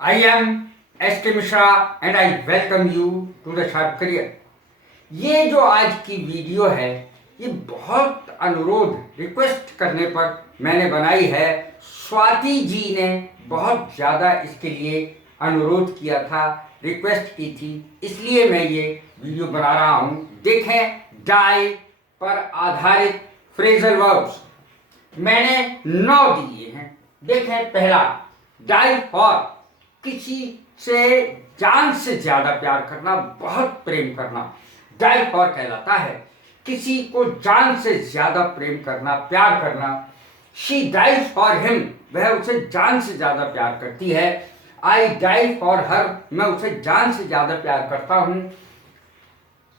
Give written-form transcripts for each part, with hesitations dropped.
I am S.K. Mishra and I welcome you to the Sharp Career। ये जो आज की वीडियो है ये बहुत अनुरोध रिक्वेस्ट करने पर मैंने बनाई है। स्वाति जी ने बहुत ज़्यादा इसके लिए अनुरोध किया था, रिक्वेस्ट की थी, इसलिए मैं ये वीडियो बना रहा हूँ। देखें, डाई पर आधारित फ्रेजल वर्ब्स मैंने 9 दिए हैं। देखें, पहला डाई फॉर, किसी से जान से ज्यादा प्यार करना, बहुत प्रेम करना, डाई फॉर कहलाता है। किसी को जान से ज्यादा प्रेम करना, प्यार करना। शी डाइज फॉर हिम, वह उसे जान से ज्यादा प्यार करती है। आई डाई फॉर हर, मैं उसे जान से ज्यादा प्यार करता हूं।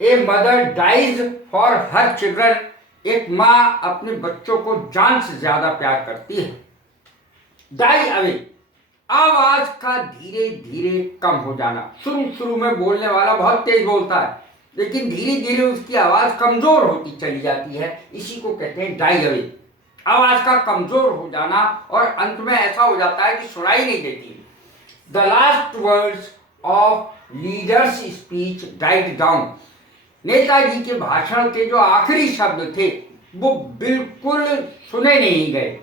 A mother dies for her children, एक माँ अपने बच्चों को जान से ज्यादा प्यार करती है। डाई अवे, आवाज का धीरे धीरे कम हो जाना। शुरू में बोलने वाला बहुत तेज बोलता है, लेकिन धीरे धीरे उसकी आवाज कमजोर होती चली जाती है, इसी को कहते हैं डाई अवे। आवाज का कमजोर हो जाना और अंत में ऐसा हो जाता है कि सुनाई नहीं देती। The last words of leaders speech died down, Netaji के भाषण के जो आखिरी शब्द थे वो बिल्कुल सुने नहीं गए,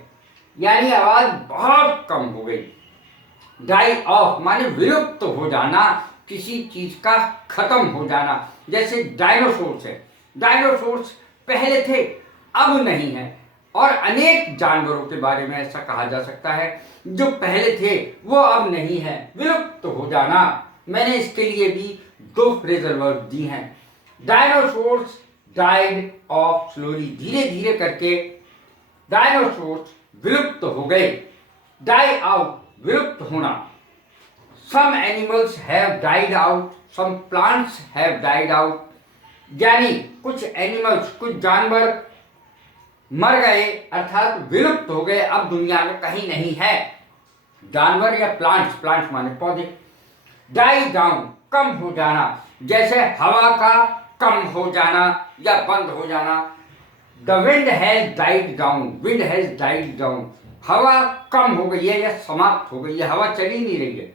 यानी आवाज बहुत कम हो गई। डाई ऑफ माने विलुप्त हो जाना, किसी चीज का खत्म हो जाना। जैसे डायनासोर्स है, डायनासोर्स पहले थे अब नहीं है, और अनेक जानवरों के बारे में ऐसा कहा जा सकता है जो पहले थे वो अब नहीं है, विलुप्त हो जाना। मैंने इसके लिए भी 2 फ्रेजल वर्ब दी हैं। डायनासोर्स डाइड ऑफ स्लोली, धीरे धीरे करके डायनासोर्स विलुप्त हो गए। डाई आउट, विलुप्त होना। Some animals have died out, some plants have died out, यानी कुछ एनिमल्स, कुछ जानवर मर गए अर्थात विलुप्त हो गए, अब दुनिया में कहीं नहीं है। जानवर या प्लांट्स, प्लांट्स माने पौधे। डाई डाउन, कम हो जाना, जैसे हवा का कम हो जाना या बंद हो जाना। The wind has died down, wind has died down, हवा कम हो गई है या समाप्त हो गई है, हवा चली नहीं रही है।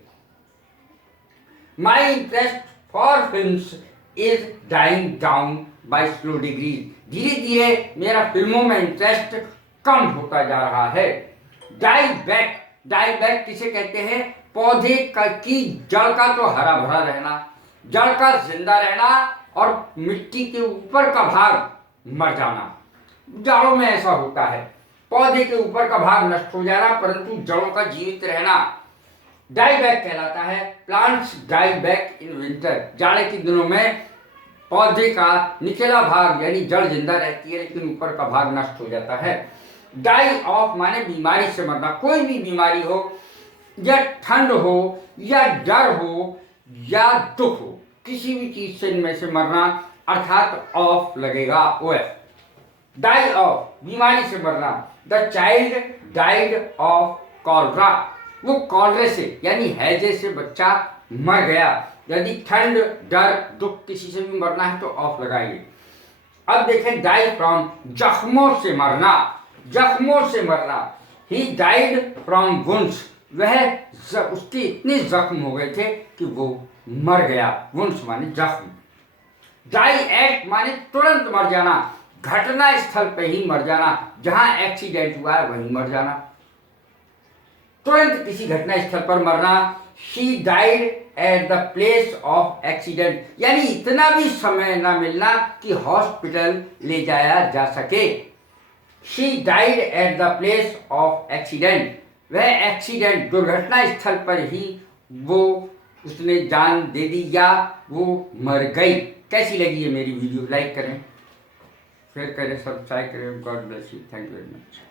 My interest for films is dying down by slow degrees, धीरे धीरे मेरा फिल्मों में इंटरेस्ट कम होता जा रहा है। डाई बैक, डाई बैक किसे कहते हैं? पौधे की जड़ का तो हरा भरा रहना, जड़ का जिंदा रहना और मिट्टी के ऊपर का भाग मर जाना। जड़ों में ऐसा होता है, पौधे के ऊपर का भाग नष्ट हो जाना परंतु जड़ों का जीवित रहना डाई बैक कहलाता है। Plants die back in winter, जाड़े के दिनों में पौधे का निचला भाग यानी जड़ जिंदा रहती है लेकिन ऊपर का भाग नष्ट हो जाता है। डाई ऑफ माने बीमारी से मरना, कोई भी बीमारी हो या ठंड हो या डर हो या दुख हो, किसी भी चीज से इनमें से मरना, अर्थात ऑफ लगेगा ओएफ। डाई ऑफ, बीमारी से मरना। The child died of cholera, वो कॉलरे से यानी हैजे से बच्चा मर गया। यदि ठंड डर दुख किसी से भी मरना है तो ऑफ लगाएंगे। अब देखें, डाई फ्रॉम, जख्मों से मरना, जख्मों से मरना। ही डाइड फ्रॉम वुंड्स, वह उसके इतने जख्म हो गए थे कि वो मर गया। वुंड्स माने जख्म। डाई एट माने तुरंत मर जाना, घटना स्थल पे ही मर जाना, जहां एक्सीडेंट हुआ है वहीं मर जाना, तुरंत किसी घटना स्थल पर मरना। She died at the place of accident, यानी इतना भी समय ना मिलना कि हॉस्पिटल ले जाया जा सके। She died at the place of accident, वह एक्सीडेंट दुर्घटना स्थल पर ही वो उसने जान दे दी या वो मर गई। कैसी लगी है मेरी वीडियो? लाइक करें, शेयर करें, सब्सक्राइब करें। God bless you, thank you very much.